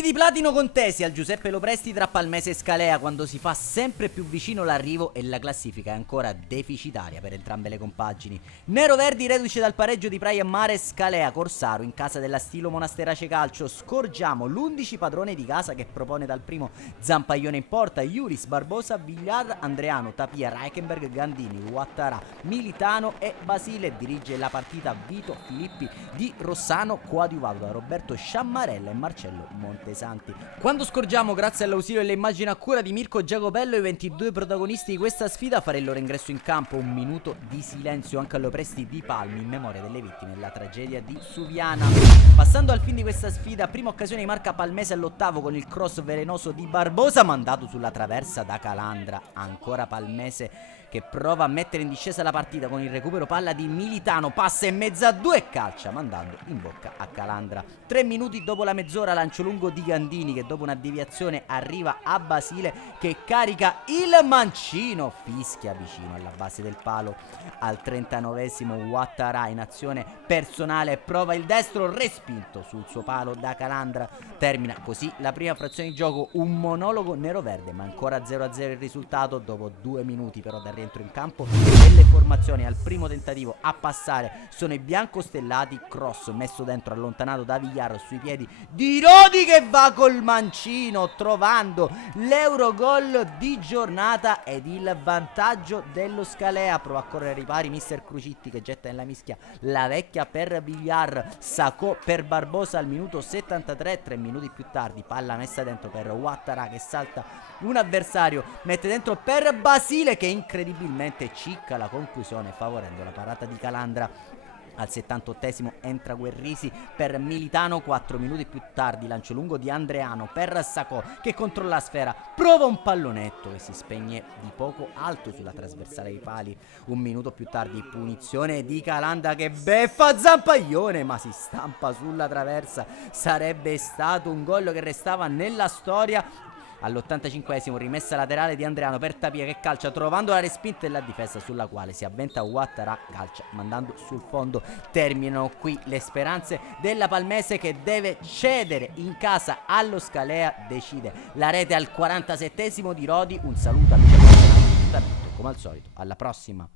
Momenti di platino contesi al Giuseppe Lopresti tra Palmese e Scalea, quando si fa sempre più vicino l'arrivo e la classifica è ancora deficitaria per entrambe le compagini. Nero-verdi reduce dal pareggio di Praia Mare, Scalea Corsaro in casa della Stilo Monasterace Calcio. Scorgiamo l'11 padrone di casa che propone dal primo Zampaglione in porta, Iuris, Barbosa, Villar, Andreano, Tapia, Reichenberg, Gandini, Ouattara, Militano e Basile. Dirige la partita Vito Filippi di Rossano, coadiuvato da Roberto Sciammarella e Marcello Montesanti. Quando scorgiamo, grazie all'ausilio e alle immagini a cura di Mirko Giacopello, i 22 protagonisti di questa sfida, fare il loro ingresso in campo. Un minuto di silenzio anche all'Opresti di Palmi in memoria delle vittime della tragedia di Suviana. Passando al fin di questa sfida, prima occasione di marca Palmese all'ottavo con il cross velenoso di Barbosa mandato sulla traversa da Calandra. Ancora Palmese che prova a mettere in discesa la partita con il recupero palla di Militano, passa in mezzo a due e calcia mandando in bocca a Calandra. 3 minuti dopo la mezz'ora, lancio lungo di Gandini che dopo una deviazione arriva a Basile che carica il mancino, fischia vicino alla base del palo. Al 39esimo Ouattara in azione personale prova il destro respinto sul suo palo da Calandra. Termina così la prima frazione di gioco, un monologo nero-verde, ma ancora 0-0 il risultato dopo 2 minuti però dal rientro in campo delle formazioni. Al primo tentativo a passare sono i biancostellati, cross messo dentro allontanato da Villar sui piedi di Rodi che va col mancino trovando l'Eurogol di giornata ed il vantaggio dello Scalea. Prova a correre ai ripari mister Crucitti che getta nella mischia la vecchia per Villar, Sacco per Barbosa al minuto 73. 3 minuti più tardi palla messa dentro per Ouattara che salta un avversario, mette dentro per Basile che incredibilmente cicca la conclusione favorendo la parata di Calandra. Al 78esimo entra Guerrisi per Militano. 4 minuti più tardi lancio lungo di Andreano per Sacco che controlla la sfera, prova un pallonetto che si spegne di poco alto sulla trasversale dei pali. Un minuto più tardi punizione di Calandra che beffa Zampaglione ma si stampa sulla traversa. Sarebbe stato un gol che restava nella storia. All'85esimo rimessa laterale di Andreano per Tapia che calcia trovando la respinta della difesa sulla quale si avventa Ouattara, calcia mandando sul fondo. Terminano qui le speranze della Palmese che deve cedere in casa allo Scalea. Decide la rete al 47esimo di Rodi. Un saluto a come al solito, alla prossima.